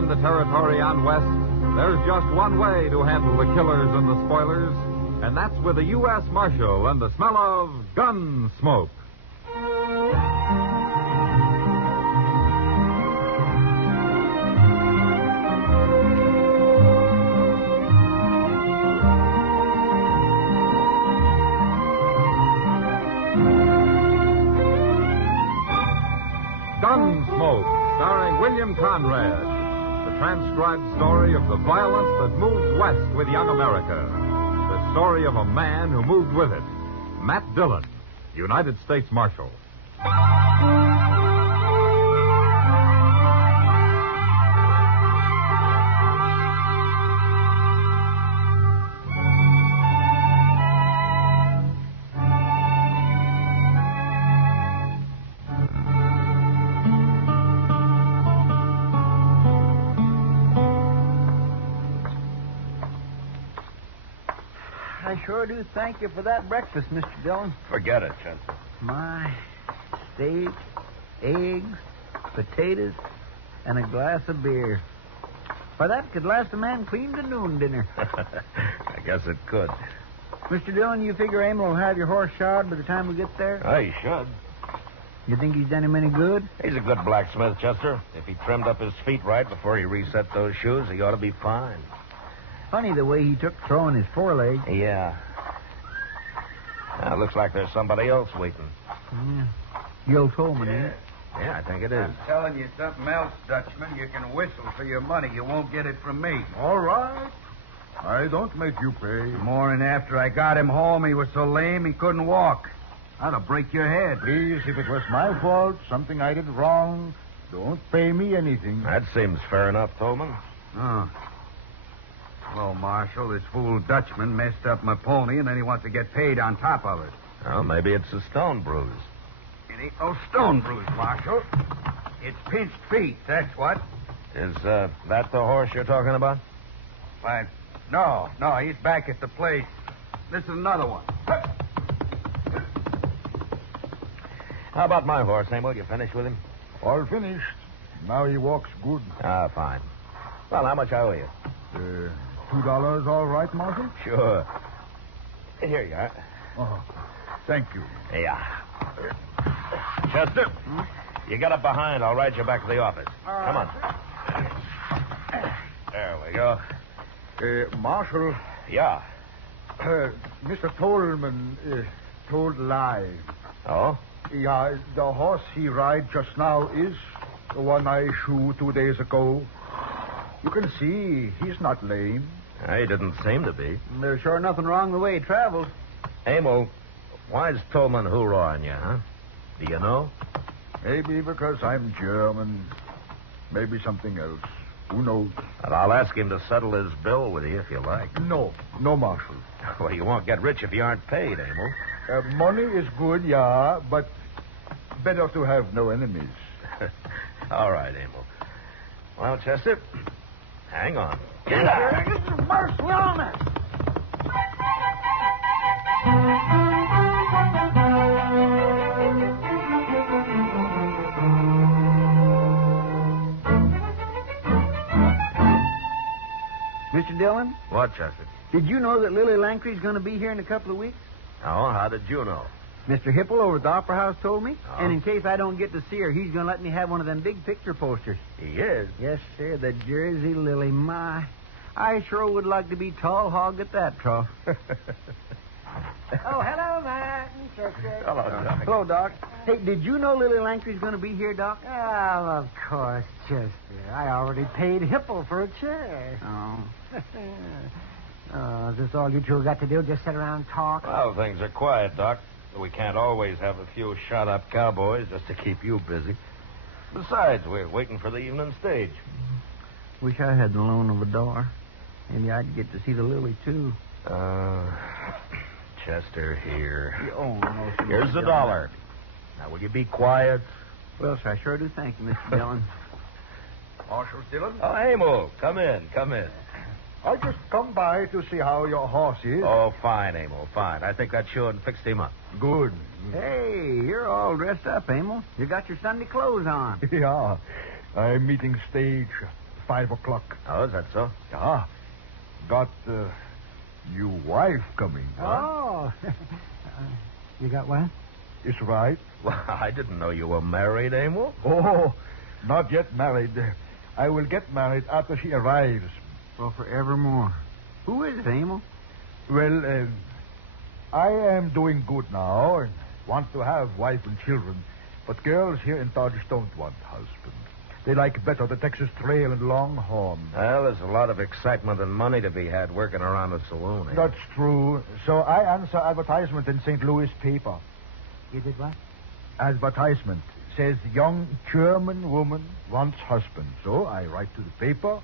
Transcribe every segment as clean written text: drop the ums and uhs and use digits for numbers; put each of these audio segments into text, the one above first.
in the territory on west, there's just one way to handle the killers and the spoilers, and that's with a U.S. Marshal and the smell of Gunsmoke. Gunsmoke, starring William Conrad. The transcribed story of the violence that moved west with young America. The story of a man who moved with it. Matt Dillon, United States Marshal. I sure do thank you for that breakfast, Mr. Dillon. Forget it, Chester. My steak, eggs, potatoes, and a glass of beer. Why, that could last a man clean to noon dinner. I guess it could. Mr. Dillon, you figure Emil will have your horse shod by the time we get there? Oh, he should. You think he's done him any good? He's a good blacksmith, Chester. If he trimmed up his feet right before he reset those shoes, he ought to be fine. Funny the way he took throwing his foreleg. Yeah. Looks like there's somebody else waiting. Yeah. Gil Tolman, ain't it? Yeah, I think it is. I'm telling you something else, Dutchman. You can whistle for your money. You won't get it from me. All right. I don't make you pay. The morning after I got him home, he was so lame he couldn't walk. I'd have break your head. Please, if it was my fault, something I did wrong, don't pay me anything. That seems fair enough, Tolman. Oh. Well, Marshal, this fool Dutchman messed up my pony, and then he wants to get paid on top of it. Well, maybe it's a stone bruise. It ain't no stone bruise, Marshal. It's pinched feet, that's what. Is that the horse you're talking about? Why, no, he's back at the place. This is another one. How about my horse, Emil? You finished with him? All finished. Now he walks good. Ah, fine. Well, how much I owe you? $2 all right, Marshal? Sure. Here you are. Oh, thank you. Yeah. Chester, you get up behind. I'll ride you back to the office. Come on. There we go. Marshal, Yeah. Mr. Tolman told lie. Oh? Yeah, the horse he ride just now is the one I shoot 2 days ago. You can see he's not lame. He didn't seem to be. There's sure nothing wrong the way he travels. Emil, why's Tolman hoorahing you, huh? Do you know? Maybe because I'm German. Maybe something else. Who knows? Well, I'll ask him to settle his bill with you if you like. No, Marshal. Well, you won't get rich if you aren't paid, Emil. Money is good, yeah, but better to have no enemies. All right, Emil. Well, Chester, hang on. Get out! This is Marshal Matt. Mr. Dillon? What, Chester? Did you know that Lily Langtry's going to be here in a couple of weeks? Oh, how did you know? Mr. Hipple over at the Opera House told me. Oh. And in case I don't get to see her, he's going to let me have one of them big picture posters. He is? Yes, sir, the Jersey Lily. My, I sure would like to be tall hog at that trough. Oh, hello, Matt and Chester. Hello, Doc. Hello, Doc. Hey, did you know Lily Langtry's going to be here, Doc? Oh, of course, Chester. I already paid Hipple for a chair. Oh. Oh, is this all you two got to do? Just sit around and talk? Well, things are quiet, Doc. We can't always have a few shot-up cowboys just to keep you busy. Besides, we're waiting for the evening stage. Wish I had the loan of a door. Maybe I'd get to see the Lily, too. Chester, here. Oh, no, sir. Here's the $1. Now, will you be quiet? Well, sir, I sure do thank you, Mr. Dillon. Marshal Dillon? Oh, Emil, come in. I just come by to see how your horse is. Oh, fine, Emil, fine. I think that should fixed him up. Good. Hey, you're all dressed up, Emil. You got your Sunday clothes on. Yeah, I'm meeting stage. 5 o'clock. Oh, is that so? Yeah. Got new wife coming. Oh. You got one? Is right. Well, I didn't know you were married, Emil. Oh, not yet married. I will get married after she arrives. Well, forevermore. Who is it, Emil? Well, I am doing good now and want to have wife and children. But girls here in Dodge don't want husbands. They like better the Texas Trail and Longhorn. Well, there's a lot of excitement and money to be had working around a saloon. Emil. That's true. So I answer advertisement in St. Louis paper. You did what? Advertisement says young German woman wants husband. So I write to the paper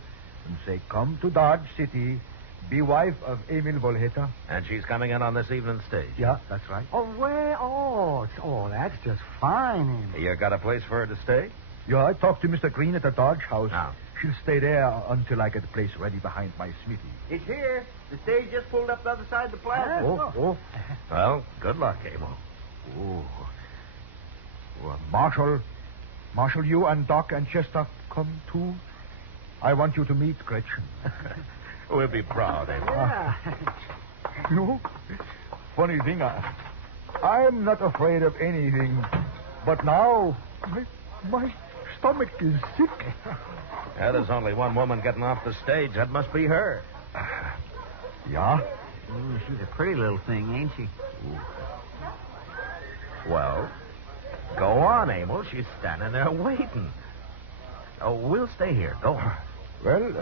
and say, come to Dodge City, be wife of Emil Volheta. And she's coming in on this evening stage. Yeah, that's right. Oh, well, that's just fine, Emil. You got a place for her to stay? Yeah, I talked to Mr. Green at the Dodge house. Oh. She'll stay there until I get the place ready behind my smithy. It's here. The stage just pulled up the other side of the plaza. Oh. Well, good luck, Emil. Oh. Marshal, you and Doc and Chester come too. I want you to meet Gretchen. We'll be proud, Emil. Yeah. You know, funny thing, I'm not afraid of anything. But now, my stomach is sick. Yeah, there's only one woman getting off the stage. That must be her. Yeah? She's a pretty little thing, ain't she? Well, go on, Emil. She's standing there waiting. Oh, we'll stay here. Go on. Well,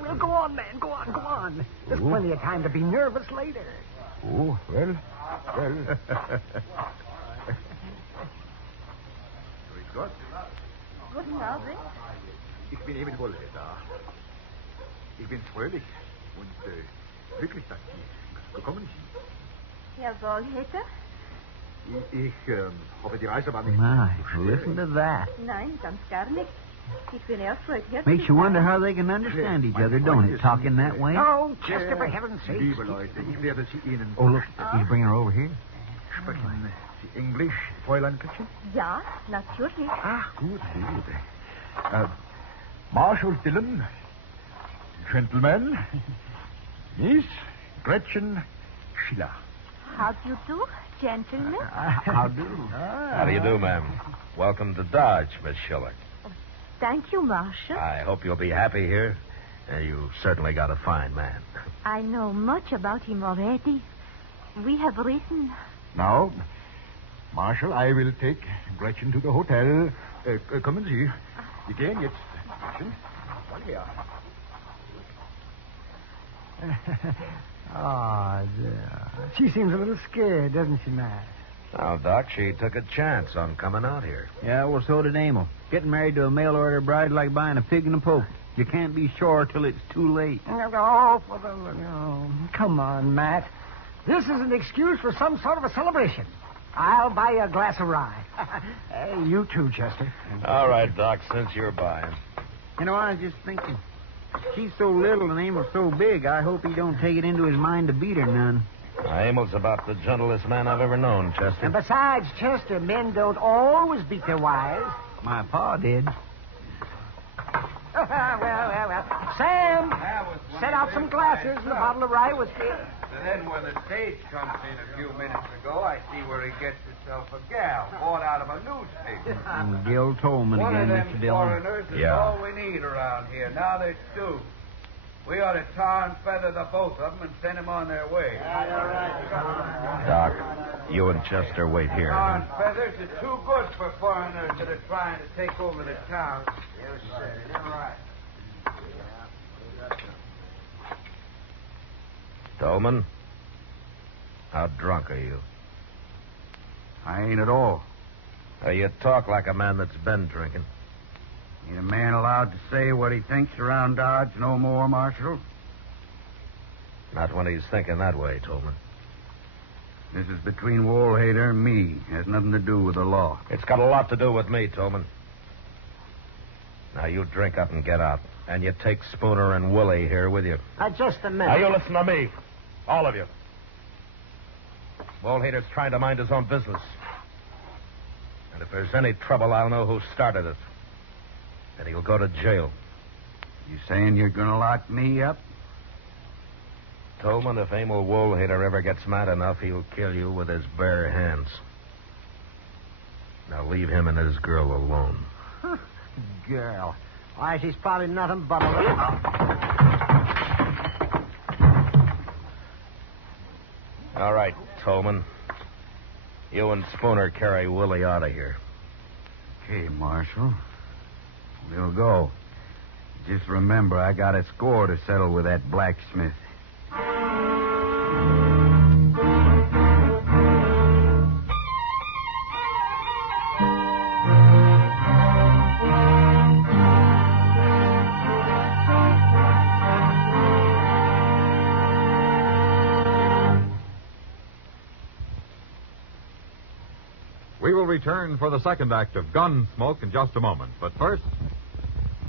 Well, go on, man. Go on. There's plenty of time to be nervous later. well. Very good. Guten Abend. Ich bin Emil Volheta. Ich bin fröhlich und glücklich, dass Sie gekommen sind. Herr Wohlheter? Ich hoffe, die Reise war nicht My, zu schwer. listen to that. Nein, ganz gar nicht. Ich bin erfreut, hier Makes you wonder how they can understand each other, don't it? Talking that way. Oh, Chester, for heaven's sake. Liebe Leute, ich werde Sie Ihnen Oh, look, he's bringing her over here. sprechen. Sie Englisch, Fräulein Gretchen? Ja, natürlich. Ah, gut. Marshal Dillon, gentlemen, Miss Gretchen Schiller. How do you do, gentlemen? How do? How do you do, ma'am? Welcome to Dodge, Miss Schiller. Thank you, Marshal. I hope you'll be happy here. You certainly got a fine man. I know much about him already. We have written. Now, Marshal, I will take Gretchen to the hotel. Kommen Sie. Wir gehen jetzt. Gretchen, komm her. Oh, she seems a little scared, doesn't she, Matt? Now, Doc, she took a chance on coming out here. Yeah, well, so did Emil. Getting married to a mail-order bride like buying a pig in a poke. You can't be sure till it's too late. Oh, come on, Matt. This is an excuse for some sort of a celebration. I'll buy you a glass of rye. Hey, you too, Chester. All right, Doc, since you're buying. You know, I was just thinking. She's so little and Emil's so big, I hope he don't take it into his mind to beat her none. Emil's about the gentlest man I've ever known, Chester. And besides, Chester, men don't always beat their wives. My pa did. Well. Sam, set out some glasses and a bottle of rye whiskey. So then when the stage comes in a few minutes ago, I see where he gets himself a gal bought out of a newspaper. Gil Tolman One again, of them Mr. Dillon. foreigners is Yeah. all we need around here. Now there's two. We ought to tar and feather the both of them and send them on their way. Doc, you and Chester wait here. Tar and feathers are too good for foreigners that are trying to take over the town. Yes, sir. You're right. Tolman, how drunk are you? I ain't at all. You talk like a man that's been drinking. Ain't a man allowed to say what he thinks around Dodge no more, Marshal? Not when he's thinking that way, Tolman. This is between Woolhater and me. Has nothing to do with the law. It's got a lot to do with me, Tolman. Now, you drink up and get out. And you take Spooner and Willie here with you. Just a minute. Now, you listen to me. All of you. Woolhater's trying to mind his own business. And if there's any trouble, I'll know who started it. And he'll go to jail. You saying you're going to lock me up? Tolman, if Emil Woolhater ever gets mad enough, he'll kill you with his bare hands. Now leave him and his girl alone. Girl. Why, she's probably nothing but a... All right, Tolman. You and Spooner carry Willie out of here. Okay, Marshal. We'll go. Just remember, I got a score to settle with that blacksmith. We will return for the second act of Gunsmoke in just a moment. But first...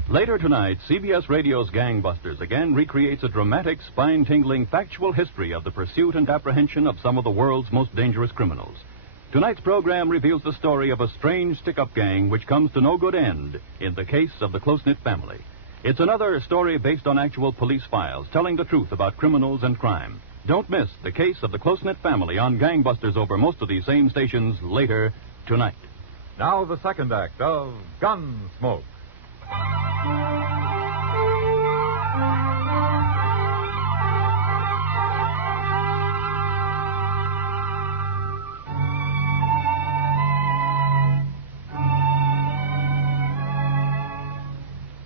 Later tonight, CBS Radio's Gangbusters again recreates a dramatic, spine-tingling, factual history of the pursuit and apprehension of some of the world's most dangerous criminals. Tonight's program reveals the story of a strange stick-up gang which comes to no good end in the case of the close-knit family. It's another story based on actual police files, telling the truth about criminals and crime. Don't miss the case of the close-knit family on Gangbusters over most of these same stations later tonight. Now the second act of Gunsmoke.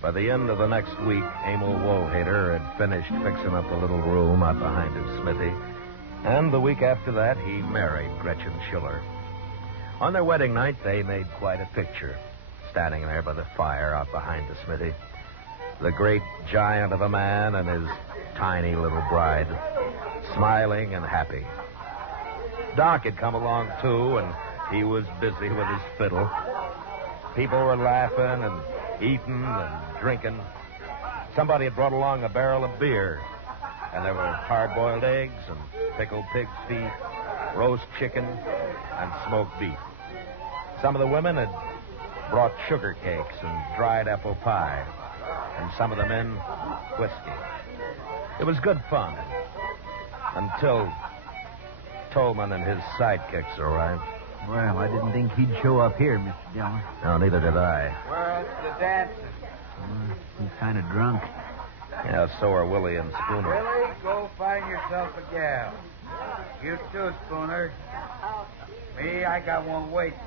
By the end of the next week, Emil Woolhater had finished fixing up the little room out behind his smithy. And the week after that, he married Gretchen Schiller. On their wedding night, they made quite a picture, standing there by the fire out behind the smithy. The great giant of a man and his tiny little bride, smiling and happy. Doc had come along, too, and he was busy with his fiddle. People were laughing and eating and drinking. Somebody had brought along a barrel of beer, and there were hard-boiled eggs and pickled pig's feet, roast chicken, and smoked beef. Some of the women had brought sugar cakes and dried apple pie, and some of the men, whiskey. It was good fun, until Tolman and his sidekicks arrived. Well, I didn't think he'd show up here, Mr. Dillon. No, neither did I. Where's the dancing? He's kind of drunk. Yeah, so are Willie and Spooner. Willie, go find yourself a gal. You too, Spooner. Me, I got one waiting.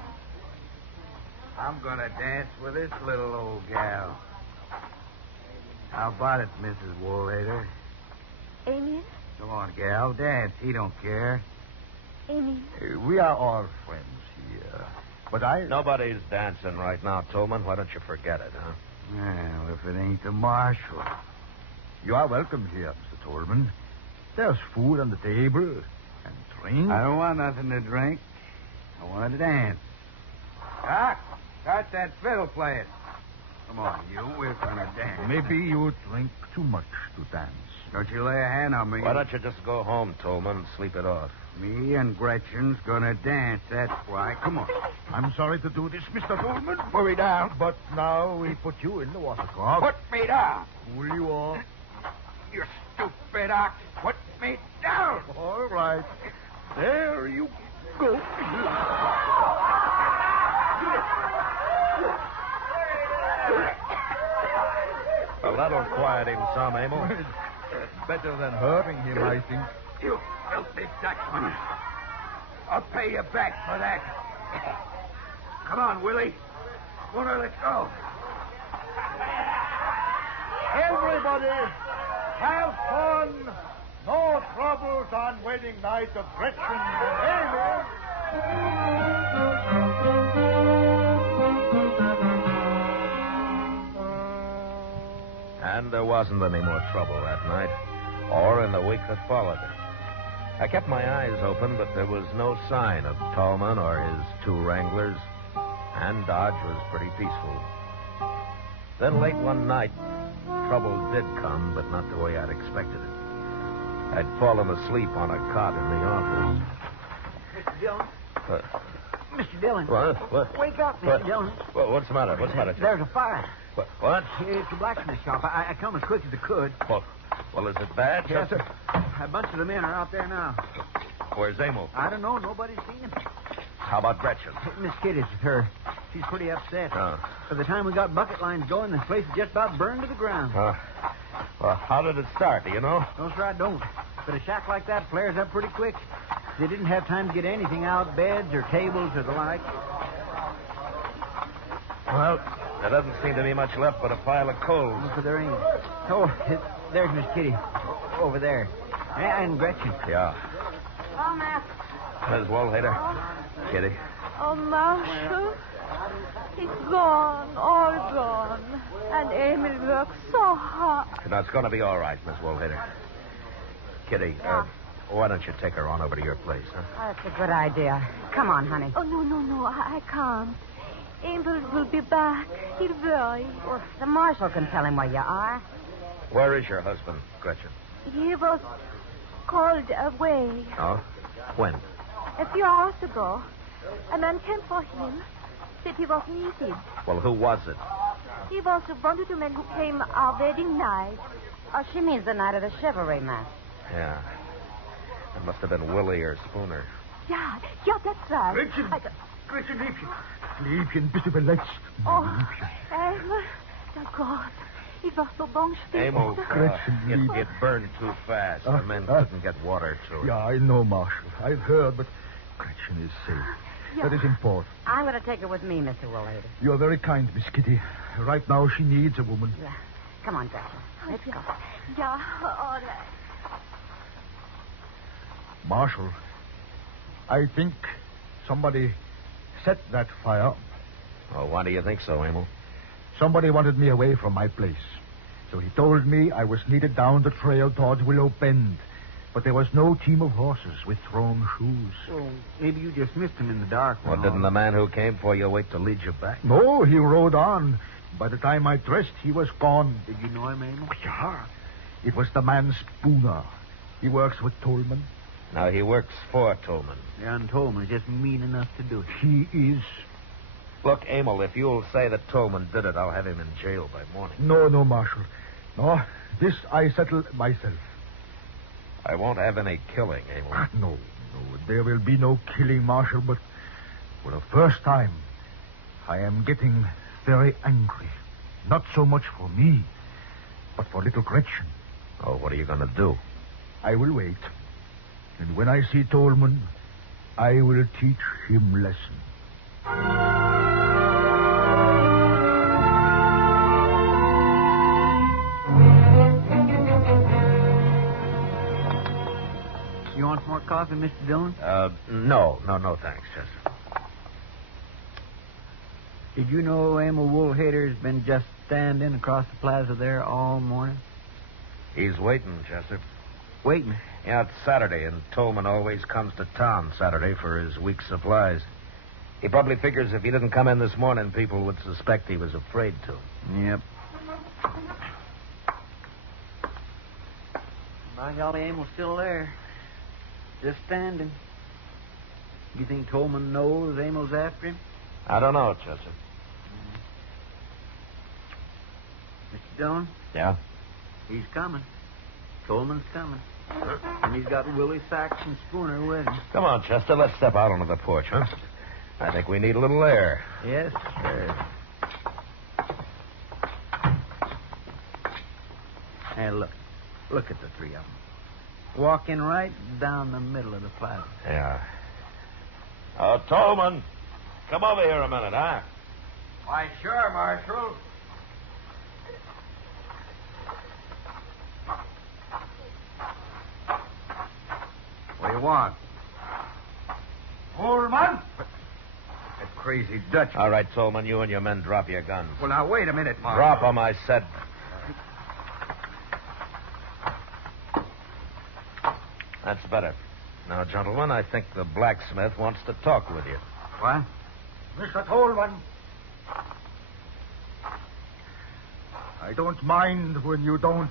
I'm gonna dance with this little old gal. How about it, Mrs. Woolhater? Emil? Come on, gal, dance. He don't care. Emil? We are all friends here. But I... Nobody's dancing right now, Tolman. Why don't you forget it, huh? Well, if it ain't the marshal. You are welcome here, Mr. Tolman. There's food on the table and drink. I don't want nothing to drink. I want to dance. Doc, start that fiddle playing. Come on, you. We're gonna dance. Maybe you drink too much to dance. Don't you lay a hand on me. Why don't you just go home, Tolman, and sleep it off? Me and Gretchen's gonna dance, that's why. Come on. I'm sorry to do this, Mr. Tolman. Put me down. But now we put you in the water closet. Put me down. Pull you off. You stupid ox. Put me down. All right. There you go. Well, that'll quiet him some, Emil. Better than hurting him, I think. You filthy Dutchman. I'll pay you back for that. Come on, Willie. Spooner, let's go. Everybody, have fun. No troubles on wedding night of Gretchen and Emil. And there wasn't any more trouble that night, or in the week that followed it. I kept my eyes open, but there was no sign of Tolman or his two wranglers, and Dodge was pretty peaceful. Then late one night, trouble did come, but not the way I'd expected it. I'd fallen asleep on a cot in the office. Mr. Dillon? What? Mr. Dillon. What? Wake up, Mr. Dillon. What's the matter? What's the matter? There's a fire. What? It's a blacksmith shop. I come as quick as I could. Well, is it bad, Yes, Chester? A bunch of the men are out there now. Where's Emil? I don't know. Nobody's seen him. How about Gretchen? Miss Kitty's with her. She's pretty upset. Oh. By the time we got bucket lines going, this place is just about burned to the ground. Well, how did it start, do you know? No, sir, I don't. But a shack like that flares up pretty quick. They didn't have time to get anything out, beds or tables or the like. Well, there doesn't seem to be much left but a pile of coals. So there ain't. Oh, there's Miss Kitty. Over there. And Gretchen. Yeah. Oh, Matt. Ms. Woolhater. Kitty. Oh, Marshal. It's gone, all gone. And Emil worked so hard. Now, it's going to be all right, Miss Woolhater. Kitty, why don't you take her on over to your place, huh? Oh, that's a good idea. Come on, honey. Oh, no, I can't. Emil will be back. He'll worry. Well, the marshal can tell him where you are. Where is your husband, Gretchen? He was called away Oh? When? a few hours ago. A man came for him, said he was needed. Well, who was it? He was one of the men who came our wedding night. Oh, she means the night of the chivalry match. Yeah. It must have been Willie or Spooner. Yeah, that's right. Gretchen! Gretchen, Liebchen, bitte beletzt. Oh, Emil, dear God, it was so long Emil, Gretchen, it burned too fast. The men couldn't get water to it. Yeah, I know, Marshal. I've heard, but Gretchen is safe. Yeah. That is important. I'm going to take her with me, Mr. Woolhader. You're very kind, Miss Kitty. Right now, she needs a woman. Yeah. Come on, Gretchen. Let's go. Yeah, all right. Marshal, I think somebody set that fire. Oh, why do you think so, Emil? Somebody wanted me away from my place. So he told me I was needed down the trail towards Willow Bend. But there was no team of horses with thrown shoes. Well, maybe you just missed him in the dark. Well, didn't the man who came for you wait to lead you back? No, he rode on. By the time I dressed, he was gone. Did you know him, Emil? Yeah. It was the man Spooner. He works with Tolman. Now, he works for Tolman. Yeah, and Tolman is just mean enough to do it. He is. Look, Emil, if you'll say that Tolman did it, I'll have him in jail by morning. No, Marshal. No, this I settle myself. I won't have any killing, Emil. No. There will be no killing, Marshal, but for the first time, I am getting very angry. Not so much for me, but for little Gretchen. Oh, what are you going to do? I will wait. And when I see Tolman, I will teach him lesson. You want some more coffee, Mr. Dillon? No, thanks, Chester. Did you know Emil Woolhader's been just standing across the plaza there all morning? He's waiting, Chester. Waiting. Yeah, it's Saturday, and Tolman always comes to town Saturday for his week's supplies. He probably figures if he didn't come in this morning, people would suspect he was afraid to. Yep. By golly, Emil's still there. Just standing. You think Tolman knows Emil's after him? I don't know, Chester. Mr. Dillon, Yeah? he's coming. Tolman's coming. And he's got Willie Sachs and Spooner with him. Come on, Chester, let's step out onto the porch, huh? I think we need a little air. Yes, sir. Hey, look at the three of them. Walking right down the middle of the plaza. Yeah. Tolman, come over here a minute, huh? Why, sure, Marshal. What do you want? Tolman? That crazy Dutch. All right, Tolman, you and your men drop your guns. Well, now, wait a minute, Marshal. Drop them, I said. That's better. Now, gentlemen, I think the blacksmith wants to talk with you. What? Mr. Tolman. I don't mind when you don't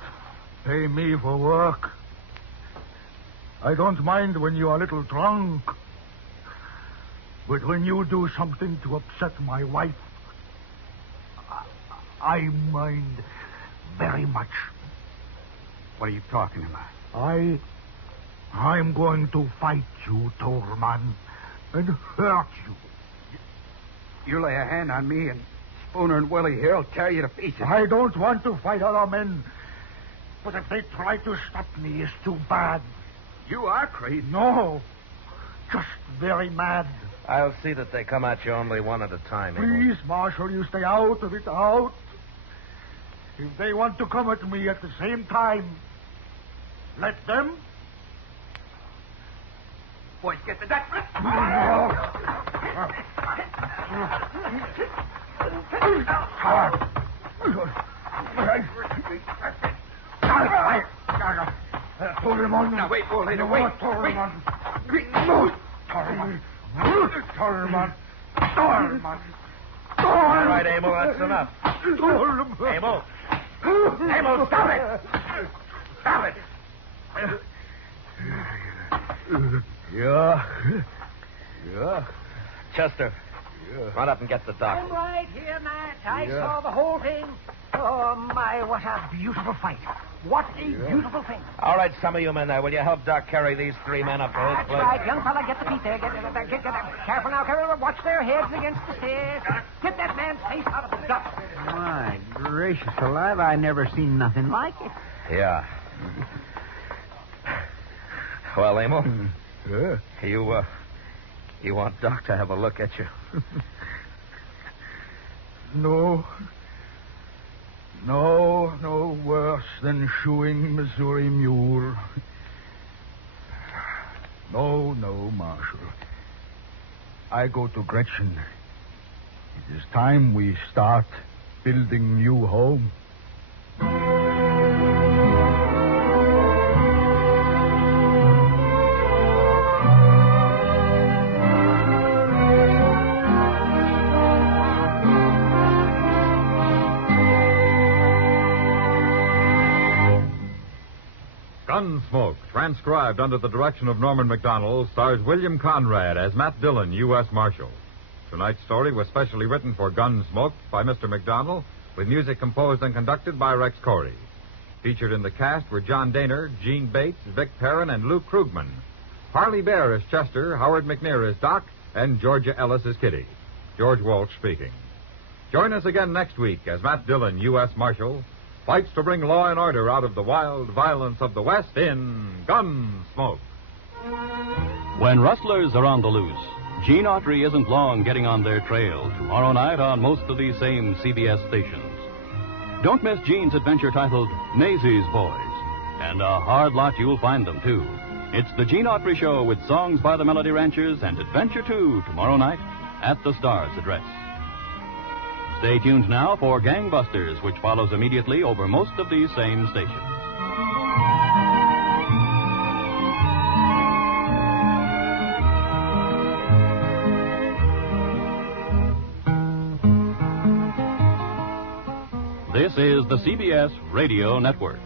pay me for work. I don't mind when you're a little drunk. But when you do something to upset my wife, I mind very much. What are you talking about? I'm going to fight you, Torman, and hurt you. You lay a hand on me and Spooner and Willie here will tear you to pieces. I don't want to fight other men, but if they try to stop me, it's too bad. You are crazy. No, just very mad. I'll see that they come at you only one at a time. Please, Marshal, you stay out of it, out. If they want to come at me at the same time, let them. Boys, get the Dutch. Torman. Now, wait, boy, later, wait. Torman. All right, Emil, that's enough. Emil. Emil, stop it. Stop it. Yeah. Chester, run up and get the I'm doctor. right here, Matt. I saw the whole thing. Oh, my, what a beautiful fight. What a beautiful thing. All right, some of you men there, will you help Doc carry these three men up to his That's place? right, young fella. Get the feet there. Get careful now, careful. Watch their heads against the stairs. Get that man's face out of the dust. My gracious alive, I never seen nothing like it. Yeah. Well, Emil, Yeah. you want Doc to have a look at you? No worse than shoeing Missouri mule. No, Marshal. I go to Gretchen. It is time we start building new home. Gunsmoke, transcribed under the direction of Norman Macdonnell, stars William Conrad as Matt Dillon, U.S. Marshal. Tonight's story was specially written for Gunsmoke by Mr. Macdonnell, with music composed and conducted by Rex Corey. Featured in the cast were John Daner, Gene Bates, Vic Perrin, and Luke Krugman. Harley Bear as Chester, Howard McNear as Doc, and Georgia Ellis as Kitty. George Walsh speaking. Join us again next week as Matt Dillon, U.S. Marshal, fights to bring law and order out of the wild violence of the West in Gunsmoke. When rustlers are on the loose, Gene Autry isn't long getting on their trail tomorrow night on most of these same CBS stations. Don't miss Gene's adventure titled Maisie's Boys. And a hard lot you'll find them, too. It's the Gene Autry Show with songs by the Melody Ranchers and Adventure 2 tomorrow night at the Star's address. Stay tuned now for Gangbusters, which follows immediately over most of these same stations. This is the CBS Radio Network.